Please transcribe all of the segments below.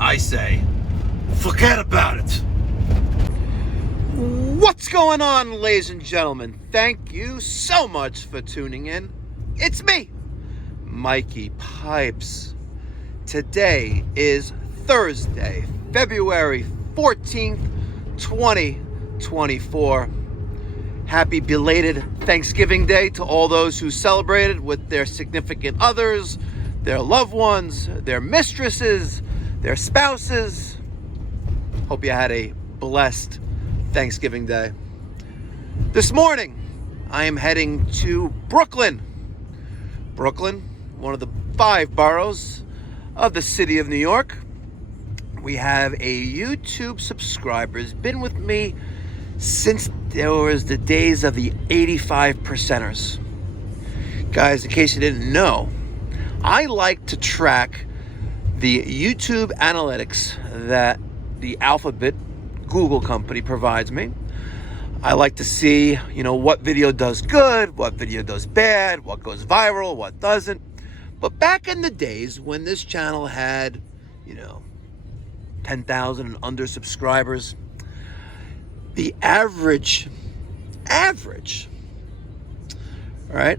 I say, forget about it. What's going on, ladies and gentlemen? Thank you so much for tuning in. It's me, Mikey Pipes. Today is Thursday, February 14th, 2024. Happy belated Thanksgiving Day to all those who celebrated with their significant others, their loved ones, their mistresses, their spouses. Hope you had a blessed Thanksgiving Day. This morning, I am heading to Brooklyn. Brooklyn, one of the 5 boroughs of the city of New York. We have a YouTube subscriber who's been with me since there was the days of the 85 percenters. Guys, in case you didn't know, I like to track the YouTube analytics that the Alphabet Google company provides me. I like to see, what video does good, what video does bad, what goes viral, what doesn't. But back in the days when this channel had, 10,000 and under subscribers, the average, all right,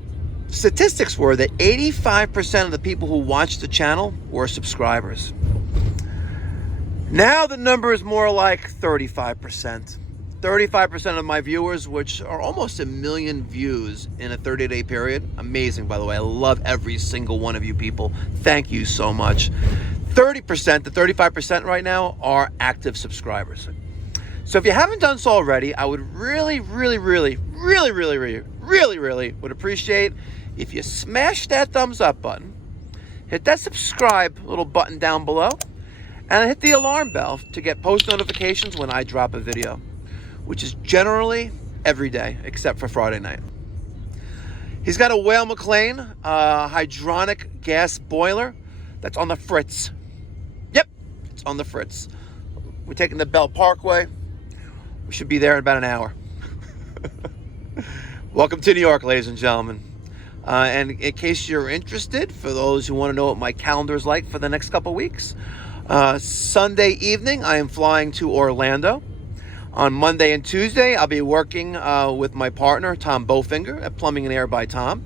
statistics were that 85% of the people who watched the channel were subscribers. Now the number is more like 35%. 35% of my viewers, which are almost 1 million views in a 30-day period. Amazing, by the way. I love every single one of you people. Thank you so much. 30% to 35% right now are active subscribers. So if you haven't done so already, I would really would appreciate if you smash that thumbs up button, hit that subscribe little button down below, and hit the alarm bell to get post notifications when I drop a video, which is generally every day except for Friday night. He's got a Weil Mclain hydronic gas boiler that's on the fritz. Yep, it's on the fritz. We're taking the Bell Parkway. We should be there in about an hour. Welcome to New York, ladies and gentlemen. And in case you're interested, for those who want to know what my calendar is like for the next couple weeks, Sunday evening, I am flying to Orlando. On Monday and Tuesday, I'll be working with my partner, Tom Bowfinger, at Plumbing and Air by Tom.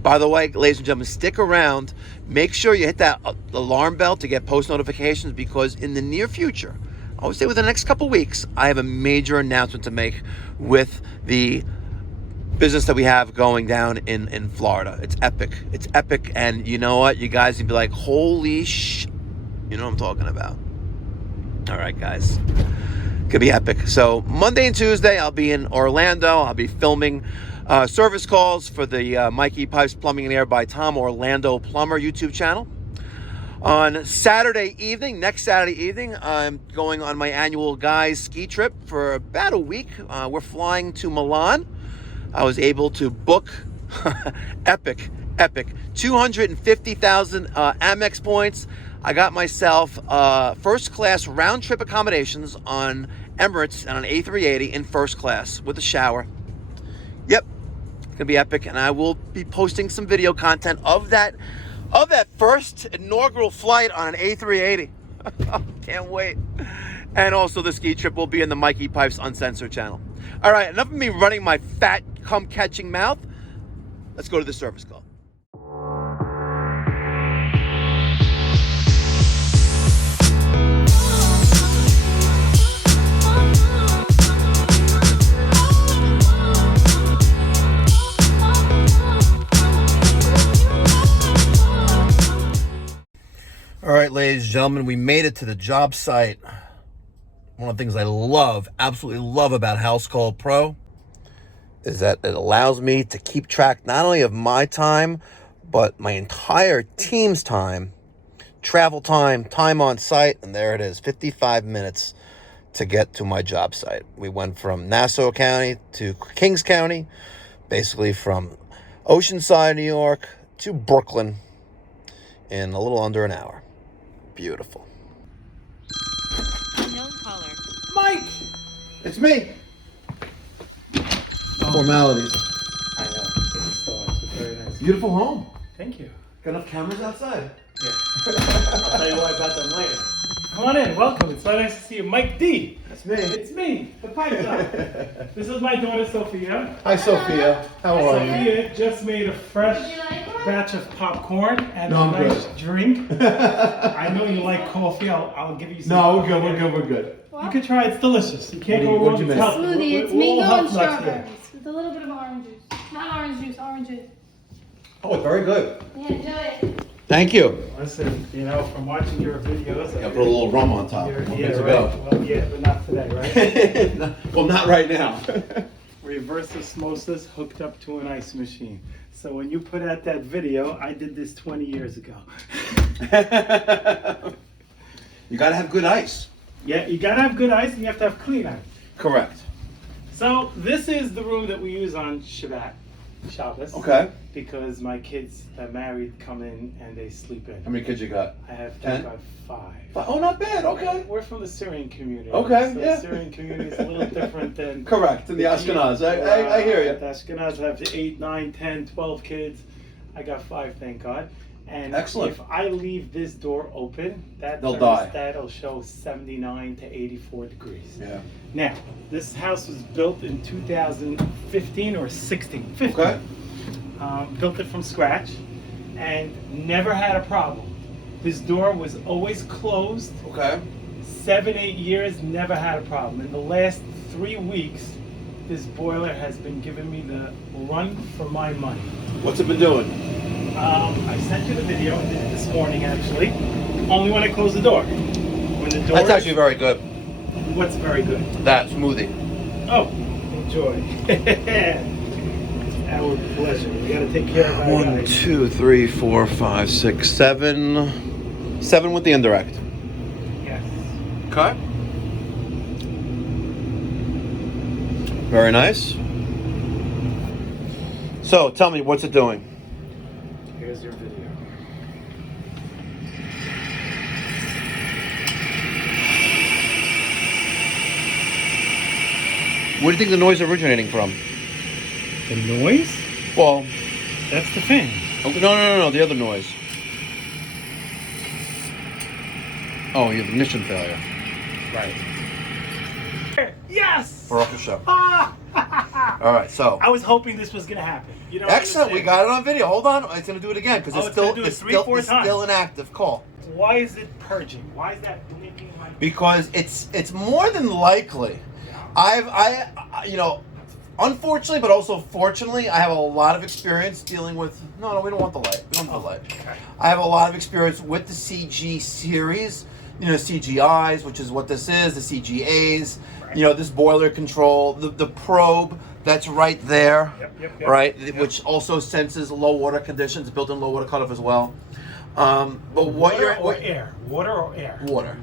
By the way, ladies and gentlemen, stick around. Make sure you hit that alarm bell to get post notifications, because in the near future, I would say within the next couple weeks, I have a major announcement to make with the business that we have going down in Florida. It's epic. It's epic. And you know what? You guys would be like, holy sh... You know what I'm talking about. All right, guys. Could be epic. So Monday and Tuesday, I'll be in Orlando. I'll be filming service calls for the Mikey Pipes Plumbing and Air by Tom Orlando Plumber YouTube channel. On next Saturday evening, I'm going on my annual guys ski trip for about a week. We're flying to Milan. I was able to book epic 250,000 Amex points. I got myself first class round trip accommodations on Emirates and on A380 in first class with a shower. Yep, it's gonna be epic, and I will be posting some video content of that first inaugural flight on an A380. Can't wait. And also the ski trip will be in the Mikey Pipes Uncensored channel. All right, enough of me running my fat cum-catching mouth. Let's go to the service call. All right, ladies and gentlemen, we made it to the job site. One of the things I absolutely love about House Call Pro is that it allows me to keep track not only of my time, but my entire team's time, travel time, time on site, and there it is, 55 minutes to get to my job site. We went from Nassau County to Kings County, basically from Oceanside, New York to Brooklyn in a little under an hour. Beautiful. Unknown caller. Mike! It's me. Oh. Formalities. I know. It's very nice. Beautiful home. Thank you. Got enough cameras outside? Yeah. I'll tell you why about them later. Come on in, welcome. It's so nice to see you. Mike D. That's me. It's me, the pipe guy. This is my daughter Sophia. Hi, Sophia. How are you? Sophia just made a fresh batch of popcorn and No, a I'm nice good. drink. I know you like coffee. I'll give you some. No, we're coffee. good. We're good. You can try it. It's delicious. You can't go What'd wrong you with make? health. Smoothie. It's We're all mango and health nuts here. strawberries with a little bit of orange juice. Not orange juice, orange juice. Oh, very good. Yeah, enjoy it. Thank you. Listen, you know, from watching your videos. Yeah, put a little rum on top. you're- We're Yeah, good to right. Well, yeah, but not today, right? well, not right now. Reverse osmosis hooked up to an ice machine. So when you put out that video, I did this 20 years ago. You gotta have good ice. Yeah, you gotta have good ice and you have to have clean ice. Correct. So this is the room that we use on Shabbos. Okay. Because my kids that are married come in and they sleep in. How many kids you got? I have 10? five. Oh, not bad. Okay. We're from the Syrian community. Okay, So yeah. the Syrian community is a little different than Correct. In the Ashkenaz. I hear The you. Ashkenaz have 8, 9, 10, 12 kids. I got 5, thank God. And Excellent. if I leave this door open, They'll die. that'll show 79 to 84 degrees. Yeah. Now, this house was built in 2015 or 16. 15. Okay. Built it from scratch and never had a problem. This door was always closed. Okay. 7, 8 years, never had a problem. In the last 3 weeks, this boiler has been giving me the run for my money. What's it been doing? I sent you the video, I did it this morning actually, only when I close the door. When the door That's actually very good. What's very good? That smoothie. Oh, enjoy. Our pleasure. We gotta take care of our 1, guys. 2, 3, 4, 5, 6, 7. 7 with the indirect. Yes. Okay. Very nice. So tell me, what's it doing? Here's your video. Where do you think the noise is originating from? The noise? Well, That's the fan. no, the other noise. Oh, you have ignition failure. Right. Yes! Baruch Hashem. Ah! All right, so. I was hoping this was gonna happen. You know. Excellent, we got it on video. Hold on, it's gonna do it again because Oh, it's gonna do it 3, 4 it's times. still an active call. Why is it purging? Why is that blinking like? Because it's more than likely. You know, unfortunately, but also fortunately, I have a lot of experience dealing with. No, we don't want the light. We don't want the light. Okay. I have a lot of experience with the CG series. You know, CGIs, which is what this is. The CGAs. Right. You know, this boiler control, the probe that's right there. Yep. Right, Yep. which also senses low water conditions, built-in low water cutoff as well. But what Water you're or air? Water or air? water.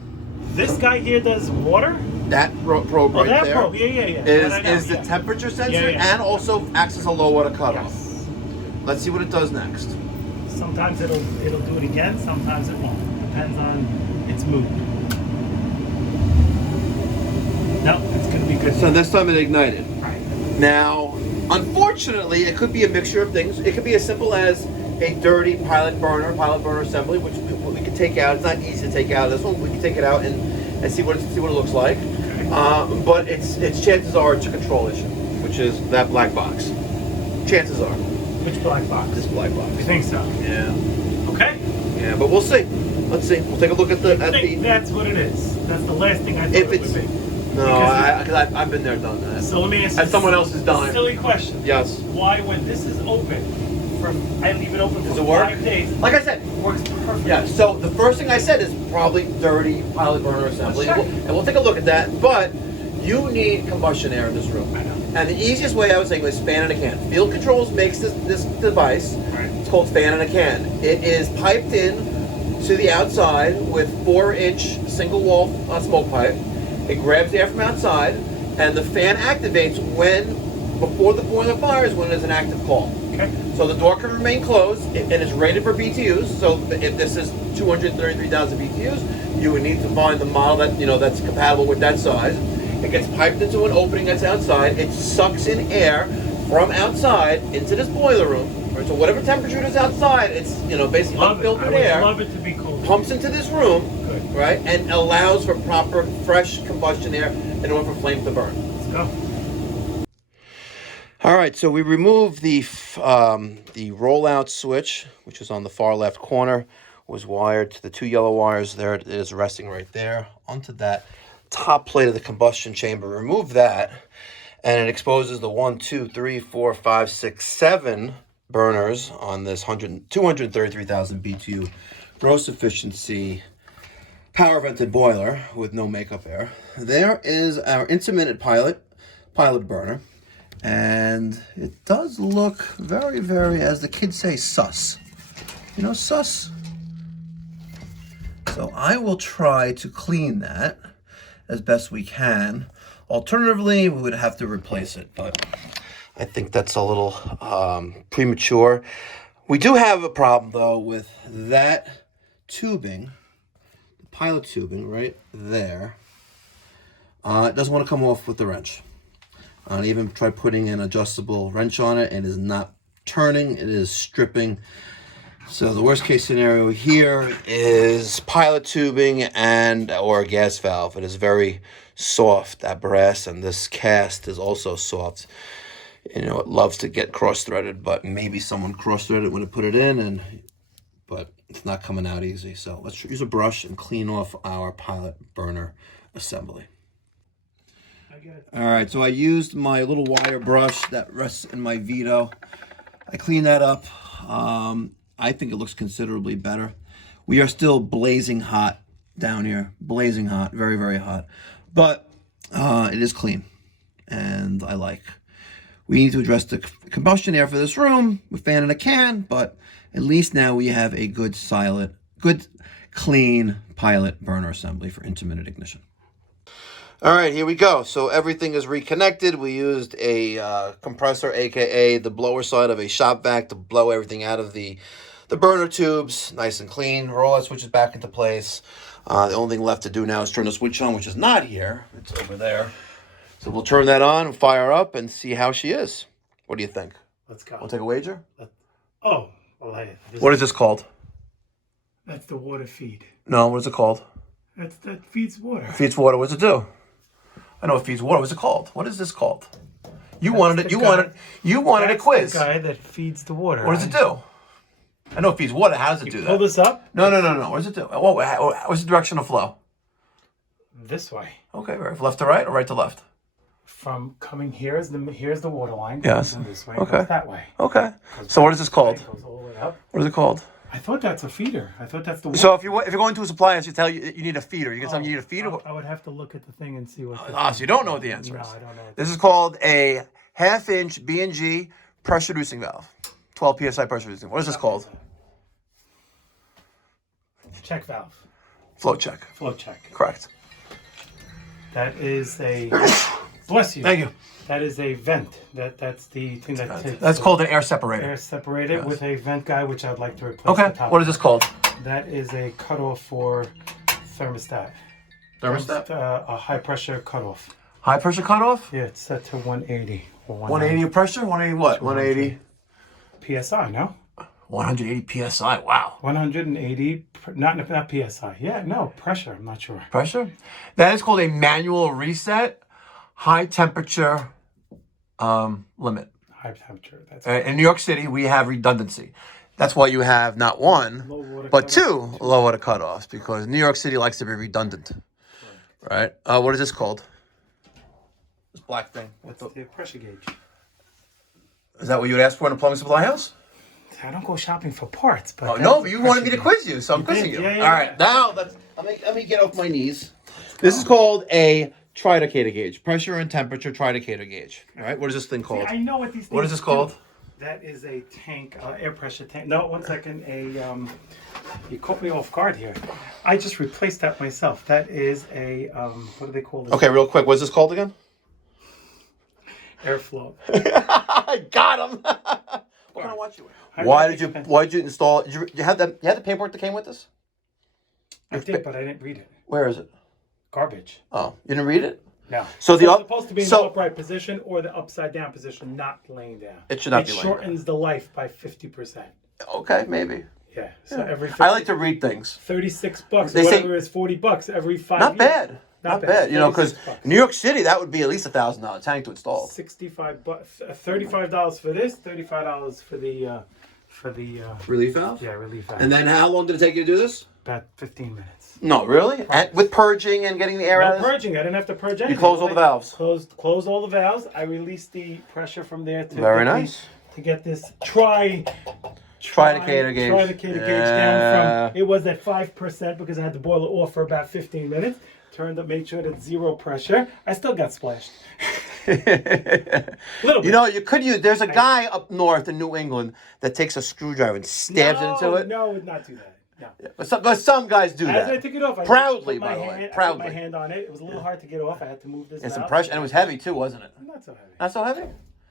This guy here does water. That probe Oh, right that there probe. Yeah. That I know, is the yeah. temperature sensor Yeah. and also acts as a low water cutoff. Yes. Let's see what it does next. Sometimes it'll do it again. Sometimes it won't. Depends on its mood. No, it's gonna be good. So this time it ignited. Right. Now, unfortunately, it could be a mixture of things. It could be as simple as a dirty pilot burner assembly, which we can take out. It's not easy to take out. This one we can take it out and see what it looks like. Okay. But its chances are it's a control issue, which is that black box. Chances are Which black box? this black box. You think so? Yeah, Okay. yeah, but we'll see. Let's see. We'll take a look at the I think that's what it is. That's the last thing I thought If it it's would be. no, Because because I've been there, done that. So let me ask you. And someone else has done it. Silly question. Yes. Why, when this is open, I leave it open Does for it work? 5 days, Like I said, works perfect. yeah. So the first thing I said is probably dirty pilot burner assembly, Let's check. and we'll take a look at that. But you need combustion air in this room, I know. and the easiest way I was saying was fan in a can. Field Controls makes this device. Right. It's called fan in a can. It is piped in to the outside with 4-inch single wall smoke pipe. It grabs the air from outside, and the fan activates before the boiler fires when there's an active call. Okay. So the door can remain closed and is rated for BTUs. So if this is 233,000 BTUs, you would need to find the model that's compatible with that size. It gets piped into an opening that's outside. It sucks in air from outside into this boiler room. Right, so whatever temperature it is outside, it's basically Love it. I unfiltered would air. love it to be cool. Pumps into this room, Good. good. right? And allows for proper, fresh combustion air in order for flames to burn. Let's go. All right, so we removed the rollout switch, which is on the far left corner, was wired to the 2 yellow wires. There it is, resting right there onto that top plate of the combustion chamber. Remove that, and it exposes the 1, 2, 3, 4, 5, 6, 7 burners on this 233,000 BTU gross efficiency power vented boiler with no makeup air. There is our intermittent pilot burner. And it does look very, very, as the kids say, sus. You know, sus. So I will try to clean that as best we can. Alternatively, we would have to replace it, but I think that's a little premature. We do have a problem, though, with that tubing, the pilot tubing right there. It doesn't want to come off with the wrench. I even tried putting an adjustable wrench on it. It is not turning. It is stripping. So the worst case scenario here is pilot tubing or a gas valve. It is very soft, that brass, and this cast is also soft. You know, it loves to get cross-threaded, but maybe someone cross-threaded when it put it in, but it's not coming out easy. So let's use a brush and clean off our pilot burner assembly. All right, so I used my little wire brush that rests in my Veto. I cleaned that up. I think it looks considerably better. We are still blazing hot down here. Blazing hot, very, very hot. But it is clean, and I like. We need to address the combustion air for this room with fan in a can, but at least now we have a good, clean pilot burner assembly for intermittent ignition. All right, here we go. So everything is reconnected. We used a compressor, aka the blower side of a shop vac, to blow everything out of the burner tubes, nice and clean. Roll that switches back into place. The only thing left to do now is turn the switch on, which is not here. It's over there. So we'll turn that on, fire up, and see how she is. What do you think? Let's go. We'll take a wager? What is this called? That's the water feed. No, what is it called? That feeds water. It feeds water. What does it do? I know it feeds water. What's it called? What is this called? You wanted a quiz. The guy that feeds the water. What does it do? I know it feeds water. How does it do that? Pull this up? No. What does it do? What's the direction of flow? This way. Okay, right. Left to right or right to left? From coming here's the water line. Yes. Goes this way. Okay. Goes that way. Okay. So what is this called? Goes all the way up. What is it called? I thought that's a feeder. I thought that's the water. So if you're going to a supplier, you tell you need a feeder. You can tell them you need a feeder. I would have to look at the thing and see what. So you don't know what the answer is. No, I don't know. This is called a 1/2-inch B&G pressure reducing valve. 12 psi pressure reducing. What is this called? Check valve. Flow check. Flow check. Correct. That is a. Bless you. Thank you. That is a vent. That's the thing that takes. That's called an air separator. Air separated with a vent guy, which I'd like to replace. Okay. The top. What is this called? That is a cutoff for thermostat. Thermostat? A high pressure cutoff. High pressure cutoff? Yeah, it's set to 180 or 180 pressure? 180 what? 180 PSI, no? 180 PSI. Wow. 180, not PSI. Yeah, no, pressure. I'm not sure. Pressure? That is called a manual reset, high temperature limit. High temperature. That's In New York City, we have redundancy. That's why you have not one, but two low water cutoffs, because New York City likes to be redundant. Right? What is this called? This black thing. That's the pressure gauge. Is that what you would ask for in a plumbing supply house? I don't go shopping for parts, but. Oh, no, but you wanted me to quiz you, so I'm quizzing you. Yeah. All right, now let me get off my knees. This is called a tridecator gauge, pressure and temperature tridecator gauge. All right, what is this thing called? I know what these things What is this called? That is a tank, air pressure tank. No, 1 second. You caught me off guard here. I just replaced that myself. That is a what do they call this? Okay, real quick, what's this called again? Airflow. I got him. What kind of watch you wear? Why did you install? You had the paperwork that came with this? I did, but I didn't read it. Where is it? Garbage. Oh, you didn't read it? No. So it's supposed to be in the upright position or the upside down position, not laying down. It should not be laying down. It shortens the life by 50%. Okay, maybe. Yeah. So every I like to read things. $36 They or say- whatever is $40 every 5 Not years. bad. Not bad. You know, because $36. New York City, that would be at least $1,000 tank to install. $65, $35 for this, $35 for the Relief valve? yeah, relief valve. And then how long did it take you to do this? About 15 minutes. No, really? And with purging and getting the air out No of this? purging. I didn't have to purge anything. You closed all the valves? Closed all the valves. I released the pressure from there to Very get nice. to get this tridecator gauge. Tridecator gauge down from, it was at 5% because I had to boil it off for about 15 minutes. Turned up, made sure that zero pressure. I still got splashed. Little bit. You know, you could use, there's a guy up north in New England that takes a screwdriver and stabs into it. No, would not do that. No. But some guys do As that. I took it off, I Proudly, put my by the way. hand, I put Proudly. my hand on it. It was a little hard to get off. I had to move this It's valve. impression, and it was heavy too, wasn't it? Not so heavy. Not so heavy?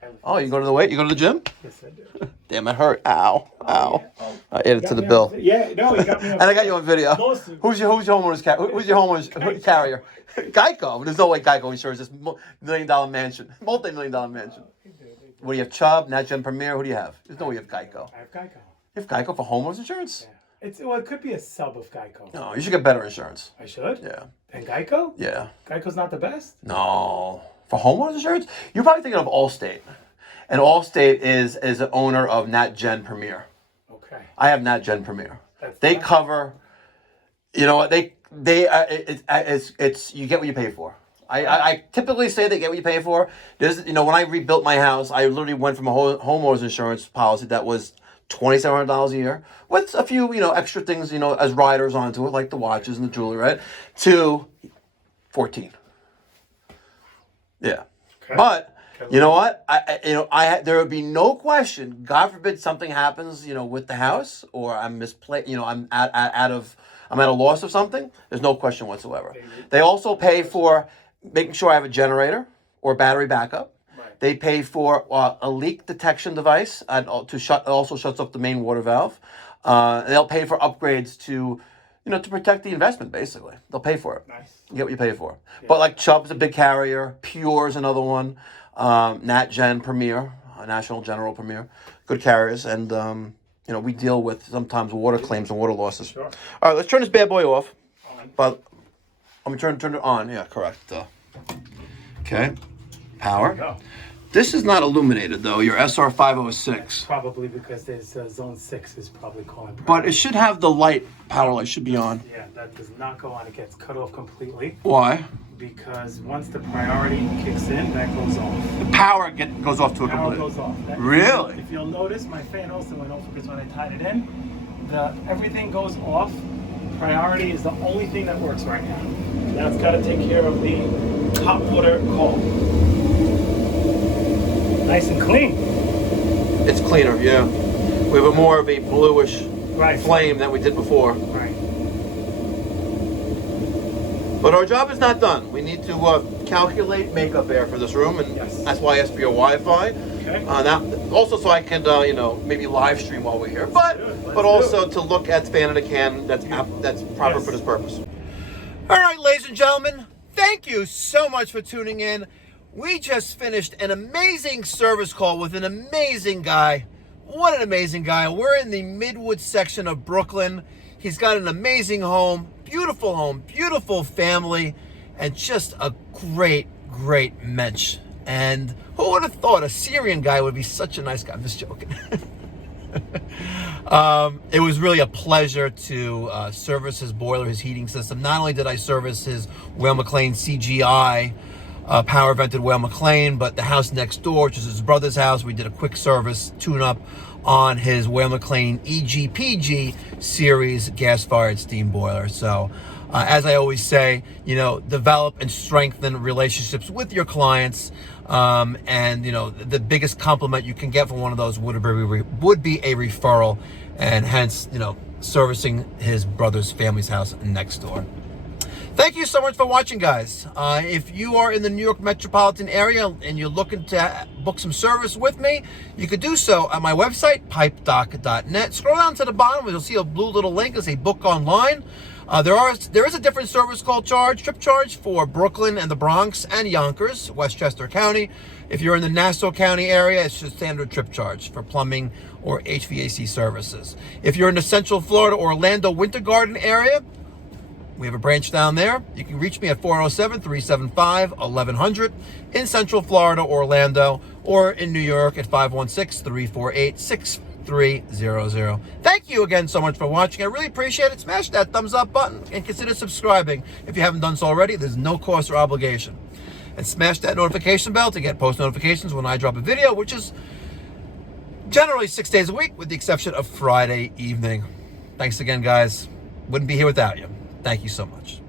I lift Oh, you go to the weight? You go to the gym? Yes, I do. Damn, it hurt. Ow. Ow. I added to the Got me on- bill. Yeah, no, you got me on And I got you on video. Lawsuit. Who's your homeowner's who's your homeowner's carrier? Geico. There's no way Geico insures this $1 million mansion, multi-million-dollar mansion. What do you have? Chubb, NatGen Premier. Who do you have? There's no way you have Geico. I have Geico. You have Geico for homeowners insurance? Yeah. It could be a sub of Geico. No, you should get better insurance. I should? Yeah. And Geico? Yeah. Geico's not the best? No. For homeowners insurance? You're probably thinking of Allstate. And Allstate is an owner of NatGen Premier. Okay. I have NatGen Premier. That's They not- cover, you know what, it's you get what you pay for. I typically say they get what you pay for. There's, you know, when I rebuilt my house, I literally went from a homeowner's insurance policy that was $2,700 a year with a few, you know, extra things, you know, as riders onto it, like the watches and the jewelry, right? To 14. Yeah. Okay. But you know what? There would be no question. God forbid something happens, you know, with the house, or I'm misplaced. You know, I'm at a loss of something. There's no question whatsoever. They also pay for making sure I have a generator or battery backup. Right. They pay for a leak detection device also shuts off the main water valve. They'll pay for upgrades to protect the investment. Basically, they'll pay for it. Nice. You get what you pay for. Yeah. But like Chubb's a big carrier, Pure's another one, NatGen Premier, National General Premier, good carriers, and we deal with sometimes water claims and water losses. Sure. All right, let's turn this bad boy off. On. But let me turn it on. Yeah, correct. Okay, power. There you go. This is not illuminated though. Your SR506. Probably because there's zone 6 is probably calling. But it should have the light. Power light should be on. Yeah, that does not go on. It gets cut off completely. Why? Because once the priority kicks in, that goes off. The power goes off to a Power complete. goes off. Really? If you'll notice, my fan also went off because when I tied it in, everything goes off. Priority is the only thing that works right now. Now it's got to take care of the hot water call. Nice and clean. It's cleaner, yeah. We have a more of a bluish Right. flame than we did before. Right. But our job is not done. We need to calculate makeup air for this room, and Yes. that's why I asked for your Wi-Fi. Okay. Also so I can, maybe live stream while we're here. But Let's also do it. to look at span of the can that's proper Yes. for this purpose. All right, ladies and gentlemen, thank you so much for tuning in. We just finished an amazing service call with an amazing guy. What an amazing guy. We're in the Midwood section of Brooklyn. He's got an amazing home, beautiful family, and just a great mensch. And who would have thought a Syrian guy would be such a nice guy? I'm just joking. It was really a pleasure to service his boiler, his heating system. Not only did I service his Weil Mclain CGi, power vented Weil Mclain, but the house next door, which is his brother's house, we did a quick service tune-up on his Weil Mclain EGPG series gas-fired steam boiler. So, as I always say, develop and strengthen relationships with your clients. And the biggest compliment you can get from one of those would be a referral, and hence, servicing his brother's family's house next door. Thank you so much for watching, guys. If you are in the New York metropolitan area and you're looking to book some service with me, you could do so at my website, pipedoc.net. Scroll down to the bottom, you'll see a blue little link. It'll say book online. There is a different service called trip charge for Brooklyn and the Bronx and Yonkers, Westchester County. If you're in the Nassau County area, it's just standard trip charge for plumbing or HVAC services. If you're in the Central Florida, Orlando, Winter Garden area, we have a branch down there. You can reach me at 407-375-1100 in Central Florida, Orlando, or in New York at 516-348-6300. Thank you again so much for watching. I really appreciate it. Smash that thumbs up button and consider subscribing if you haven't done so already. There's no cost or obligation. And smash that notification bell to get post notifications when I drop a video, which is generally 6 days a week with the exception of Friday evening. Thanks again, guys. Wouldn't be here without you. Thank you so much.